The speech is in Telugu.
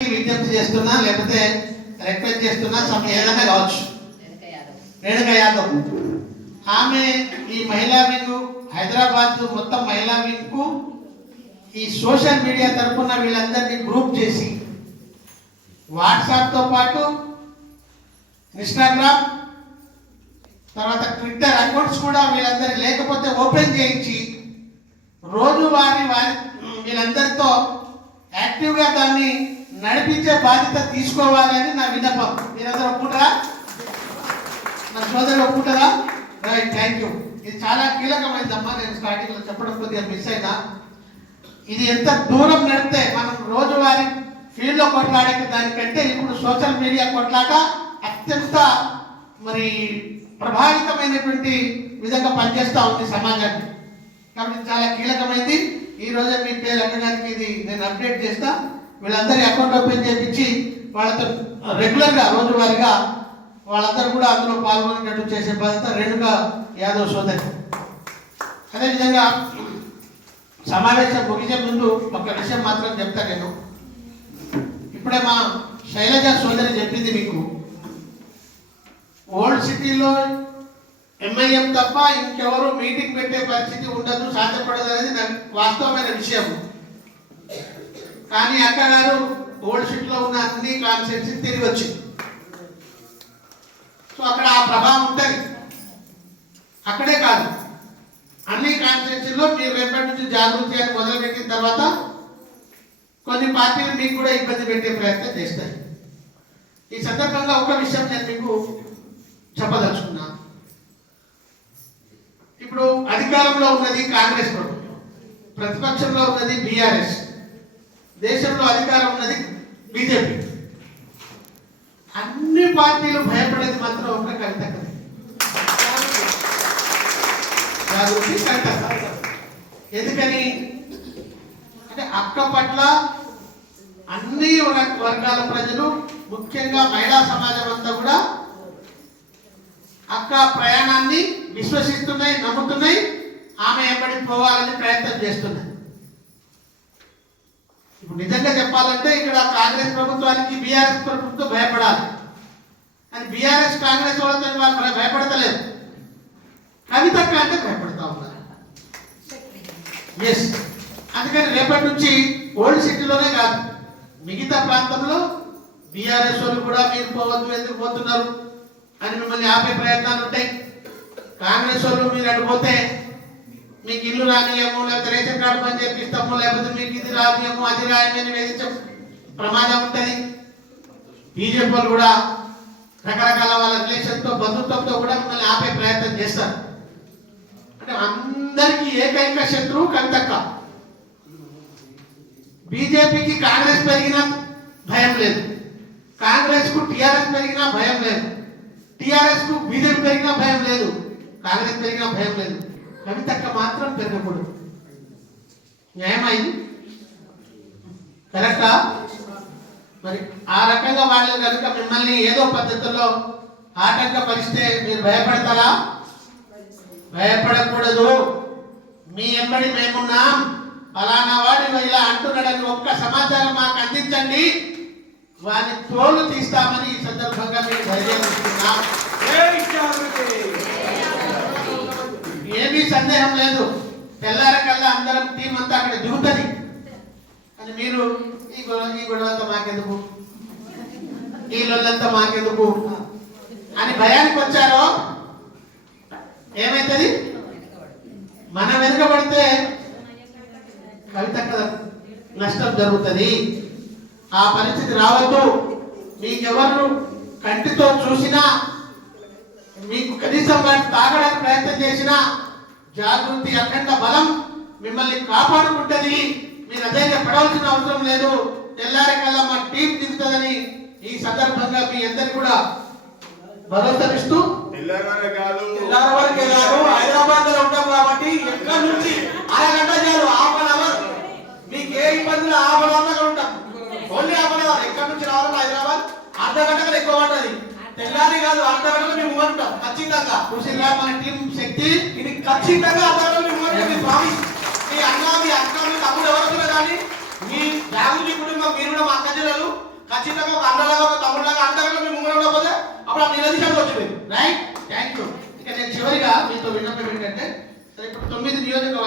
విజ్ఞప్తి చేస్తున్నా లేకపోతే రిక్వెస్ట్ చేస్తున్నా సమ్ ఏదైనా కావచ్చు రేణుక యాదవ్. ఆమె ఈ మహిళా వింగ్ హైదరాబాద్ మొత్తం మహిళా వింగ్కు ఈ సోషల్ మీడియా తరపున వీళ్ళందరినీ గ్రూప్ చేసి వాట్సాప్తో పాటు ఇన్స్టాగ్రామ్ తర్వాత ట్విట్టర్ అకౌంట్స్ కూడా వీళ్ళందరి లేకపోతే ఓపెన్ చేయించి రోజువారీ వారి వీళ్ళందరితో యాక్టివ్గా దాన్ని నడిపించే బాధ్యత తీసుకోవాలని నా విన్నపం. మీరందరూ ఒప్పుకుంటారా? నా సోదరు ఒప్పుకుంటారా? రైట్ థ్యాంక్ యూ ఇది చాలా కీలకమైనదమ్మా నేను స్టార్టింగ్లో చెప్పడం కొద్దిగా మిస్ అయినా. ఇది ఎంత దూరం నడితే మనం రోజువారీ ఫీల్డ్లో కొట్లాడే దానికంటే ఇప్పుడు సోషల్ మీడియా కొట్లాట అత్యంత మరి ప్రభావితమైనటువంటి విధంగా పనిచేస్తూ ఉంది సమాజాన్ని. కాబట్టి చాలా కీలకమైంది. ఈ రోజే మీ పేరు అక్కగారికి ఇది నేను అప్డేట్ చేస్తా. వీళ్ళందరి అకౌంట్ ఓపెన్ చేయించి వాళ్ళతో రెగ్యులర్గా రోజువారీగా వాళ్ళందరూ కూడా అందులో పాల్గొనేటట్టు చేసే బాధ్యత రేణుకా యాదవ్ సోదరి. అదేవిధంగా సమావేశం ముగిసే ముందు ఒక విషయం మాత్రం చెప్తా నేను. ఇప్పుడే మా శైలజ సోదరి చెప్పింది మీకు. ఓల్డ్ సిటీలో ఎంఐఎం తప్ప ఇంకెవరు మీటింగ్ పెట్టే పరిస్థితి ఉండదు సాధ్యపడదు అనేది నాకు వాస్తవమైన విషయం కానీ అక్కగారు ఓల్డ్ ఓల్డ్ సిటీలో ఉన్న అన్ని కాన్సెప్ట్స్ తిరిగి వచ్చింది. సో అక్కడ ఆ ప్రభావం ఉంటుంది. అక్కడే కాదు. అన్ని కాన్స్టిట్యూన్సీలో మీరు రేపటి నుంచి జాగృతి అని మొదలుపెట్టిన తర్వాత కొన్ని పార్టీలు మీకు కూడా ఇబ్బంది పెట్టే ప్రయత్నం చేస్తాయి. ఈ సందర్భంగా ఒక విషయం నేను మీకు చెప్పదలుచుకున్నా. ఇప్పుడు అధికారంలో ఉన్నది కాంగ్రెస్ ప్రభుత్వం. ప్రతిపక్షంలో ఉన్నది బీఆర్ఎస్. దేశంలో అధికారం ఉన్నది బీజేపీ. అన్ని పార్టీలు భయపడేది మాత్రం ఒక కవిత జాగృతి కవిత ఎందుకని? అంటే అక్క పట్ల అన్ని వర్గాల ప్రజలు ముఖ్యంగా మహిళా సమాజం అంతా కూడా అక్క ప్రయాణాన్ని విశ్వసిస్తున్నాయి నమ్ముతున్నాయి ఆమె ఎప్పటికి పోవాలని ప్రయత్నం చేస్తున్నాయి. ఇప్పుడు నిజంగా చెప్పాలంటే ఇక్కడ కాంగ్రెస్ ప్రభుత్వానికి బీఆర్ఎస్ ప్రభుత్వం భయపడాలి. అని బీఆర్ఎస్ కాంగ్రెస్ వాళ్ళతో వాళ్ళు భయపడతలేదు. కవితక్క అంటే భయపడతా ఉన్నారు. ఎస్ అందుకని రేపటి నుంచి ఓల్డ్ సిటీలోనే కాదు మిగతా ప్రాంతంలో బీఆర్ఎస్ వాళ్ళు కూడా మీరు పోవద్దు ఎందుకు పోతున్నారు అని మిమ్మల్ని ఆపే ప్రయత్నాలు ఉంటాయి. కాంగ్రెస్ వాళ్ళు మీరు అడిగిపోతే మీకు ఇల్లు రానియము లేకపోతే రేషన్ కార్డు పని చేపిస్తాము లేకపోతే మీకు ఇది రానియము అది రాయమని వేధించే ప్రమాదం ఉంటుంది. బీజేపీ వాళ్ళు కూడా రకరకాల వాళ్ళ రిలేషన్తో బంధుత్వంతో కూడా మిమ్మల్ని ఆపే ప్రయత్నం చేస్తారు. అంటే అందరికీ ఏకైక శత్రువు కంతక్క. బీజేపీకి కాంగ్రెస్ పెరిగినా భయం లేదు. కాంగ్రెస్కు టిఆర్ఎస్ పెరిగినా భయం లేదు. టిఆర్ఎస్కు బీజేపీ పెరిగినా భయం లేదు. కాంగ్రెస్ పెరిగినా భయం లేదు. కవితక్క మాత్రం పెరగకూడదు న్యాయమైంది కరెక్టా? మరి ఆ రకంగా వాళ్ళు కనుక మిమ్మల్ని ఏదో పద్ధతిలో ఆటంకపరిస్తే మీరు భయపడతారా? భయపడకూడదు. మీ ఎంబడి మేమున్నాం. ఫలానా వాడు ఇలా అంటున్నాడని ఒక్క సమాచారం మాకు అందించండి. వారి తోలు తీస్తామని ఈ సందర్భంగా మీకు ధైర్యం ఇస్తున్నాం ఏమీ సందేహం లేదు. తెల్లారకల్లా అందరం టీం అంతా అక్కడ దిగుతుంది. అని మీరు ఈ గొడవ ఈ గొడవ అంతా మాకెందుకు? ఈ లొల్లంతా మాకెందుకు? అని భయానికి వచ్చారో? ఏమైతుంది? మనం వెనుకబడితే కవిత నష్టం జరుగుతుంది. ఆ పరిస్థితి రావద్దు. మీకెవరు కంటితో చూసినా మీకు కనీసం వాటి తాగడానికి ప్రయత్నం చేసినా జాగృతి అఖండ బలం మిమ్మల్ని కాపాడుకుంటది. మీరు అధైర్య పడవలసిన అవసరం లేదు. తెల్లారి కల్లా మా టీం దిగుతుందని ఈ సందర్భంగా మీ అందరికి కూడా భరోసా ఇస్తూ తెల్లవారు కాదు. తెల్లారి వరకే కాదు. హైదరాబాద్లో ఉంటాం కాబట్టి ఎక్కడి నుంచి? అరగంట చాలు హాఫ్ అన్ అవర్. మీకు ఏ ఇబ్బంది హాఫ్ అన్ అవర్ ఉంటాం. Only half an hour. ఎక్కడి నుంచి రావాలి హైదరాబాద్. అర్ధ గంట ఎక్కువ పడుతుంది. తెల్లారి కాదు అర్ధ గంటలో మేము ఉంటాం ఖచ్చితంగా. చూసిరా మన టీం శక్తి ఖచ్చితంగా అర్ధ మిమ్మల్ని మీ ప్రామిస్ మీ అన్న మీ అక్క మీ తమ్ముడు ఎవరైనా కానీ మీ ఫ్యామిలీ కుటుంబం మీరు కూడా మా అక్క చెల్లెలు ఖచ్చితంగా ఒక అన్నలాగా ఒక తమ్ముడులాగా అంతకంటే మీ ముంగర ఉండకపోతే అప్పుడు ఆ నిలదీశానికి వచ్చింది రైట్ థ్యాంక్ యూ ఇక నేను చివరిగా మీతో విన్నప్పుడు ఏంటంటే సరే ఇప్పుడు తొమ్మిది నియోజకవర్గం